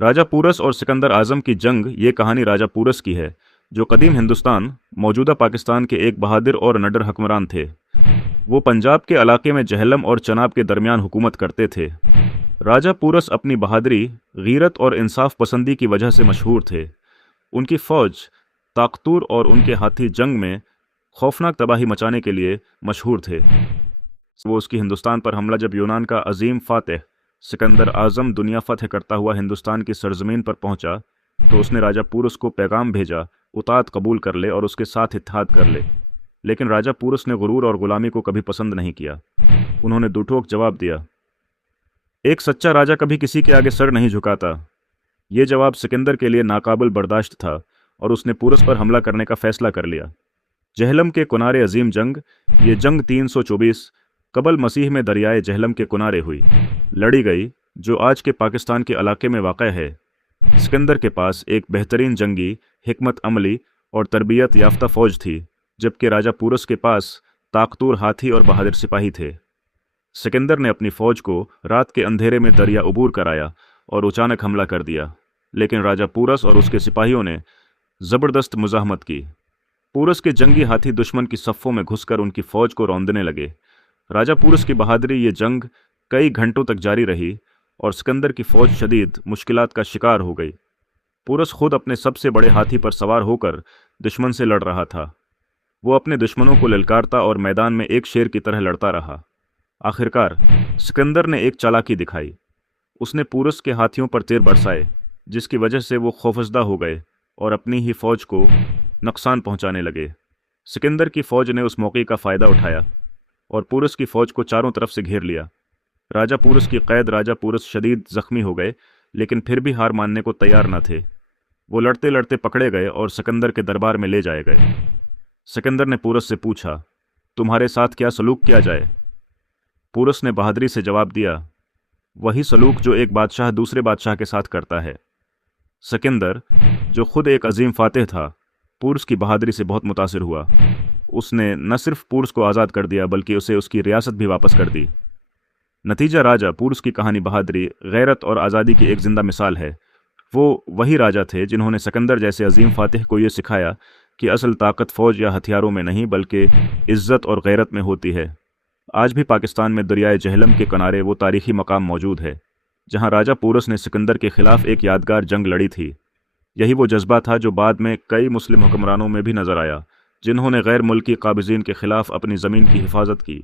راجہ پورس اور سکندر اعظم کی جنگ یہ کہانی راجہ پورس کی ہے، جو قدیم ہندوستان موجودہ پاکستان کے ایک بہادر اور نڈر حکمران تھے۔ وہ پنجاب کے علاقے میں جہلم اور چناب کے درمیان حکومت کرتے تھے۔ راجہ پورس اپنی بہادری، غیرت اور انصاف پسندی کی وجہ سے مشہور تھے۔ ان کی فوج طاقتور اور ان کے ہاتھی جنگ میں خوفناک تباہی مچانے کے لیے مشہور تھے۔ وہ اس کی ہندوستان پر حملہ جب یونان کا عظیم فاتح سکندر اعظم دنیا فتح کرتا ہوا ہندوستان کی سرزمین پر پہنچا تو اس نے راجہ پورس کو پیغام بھیجا اطاعت قبول کر لے اور اس کے ساتھ اتحاد کر لے، لیکن راجہ پورس نے غرور اور غلامی کو کبھی پسند نہیں کیا۔ انہوں نے دو ٹوک جواب دیا۔ ایک سچا راجہ کبھی کسی کے آگے سر نہیں جھکاتا۔ یہ جواب سکندر کے لیے ناقابل برداشت تھا اور اس نے پورس پر حملہ کرنے کا فیصلہ کر لیا۔ جہلم کے کنارے عظیم جنگ، یہ جنگ 324 قبل مسیح میں دریائے جہلم کے کنارے ہوئی، لڑی گئی، جو آج کے پاکستان کے علاقے میں واقع ہے۔ سکندر کے پاس ایک بہترین جنگی، حکمت عملی اور تربیت یافتہ فوج تھی، جبکہ راجہ پورس کے پاس طاقتور ہاتھی اور بہادر سپاہی تھے۔ سکندر نے اپنی فوج کو رات کے اندھیرے میں دریا عبور کرایا اور اچانک حملہ کر دیا، لیکن راجہ پورس اور اس کے سپاہیوں نے زبردست مزاحمت کی۔ پورس کے جنگی ہاتھی دشمن کی صفوں میں گھس کر ان کی فوج کو روندنے لگے۔ راجہ پورس کی بہادری، یہ جنگ کئی گھنٹوں تک جاری رہی اور سکندر کی فوج شدید مشکلات کا شکار ہو گئی۔ پورس خود اپنے سب سے بڑے ہاتھی پر سوار ہو کر دشمن سے لڑ رہا تھا۔ وہ اپنے دشمنوں کو للکارتا اور میدان میں ایک شیر کی طرح لڑتا رہا۔ آخرکار سکندر نے ایک چالاکی دکھائی۔ اس نے پورس کے ہاتھیوں پر تیر برسائے، جس کی وجہ سے وہ خوفزدہ ہو گئے اور اپنی ہی فوج کو نقصان پہنچانے لگے۔ سکندر کی فوج نے اس موقع کا فائدہ اٹھایا اور پورس کی فوج کو چاروں طرف سے گھیر لیا۔ راجہ پورس کی قید، راجہ پورس شدید زخمی ہو گئے، لیکن پھر بھی ہار ماننے کو تیار نہ تھے۔ وہ لڑتے لڑتے پکڑے گئے اور سکندر کے دربار میں لے جائے گئے۔ سکندر نے پورس سے پوچھا، تمہارے ساتھ کیا سلوک کیا جائے؟ پورس نے بہادری سے جواب دیا، وہی سلوک جو ایک بادشاہ دوسرے بادشاہ کے ساتھ کرتا ہے۔ سکندر، جو خود ایک عظیم فاتح تھا، پورس کی بہادری سے بہت متاثر ہوا۔ اس نے نہ صرف پورس کو آزاد کر دیا بلکہ اسے اس کی ریاست بھی واپس کر دی۔ نتیجہ راجہ پورس کی کہانی بہادری، غیرت اور آزادی کی ایک زندہ مثال ہے۔ وہ وہی راجہ تھے جنہوں نے سکندر جیسے عظیم فاتح کو یہ سکھایا کہ اصل طاقت فوج یا ہتھیاروں میں نہیں بلکہ عزت اور غیرت میں ہوتی ہے۔ آج بھی پاکستان میں دریائے جہلم کے کنارے وہ تاریخی مقام موجود ہے جہاں راجہ پورس نے سکندر کے خلاف ایک یادگار جنگ لڑی تھی۔ یہی وہ جذبہ تھا جو بعد میں کئی مسلم حکمرانوں میں بھی نظر آیا، جنہوں نے غیر ملکی قابضین کے خلاف اپنی زمین کی حفاظت کی۔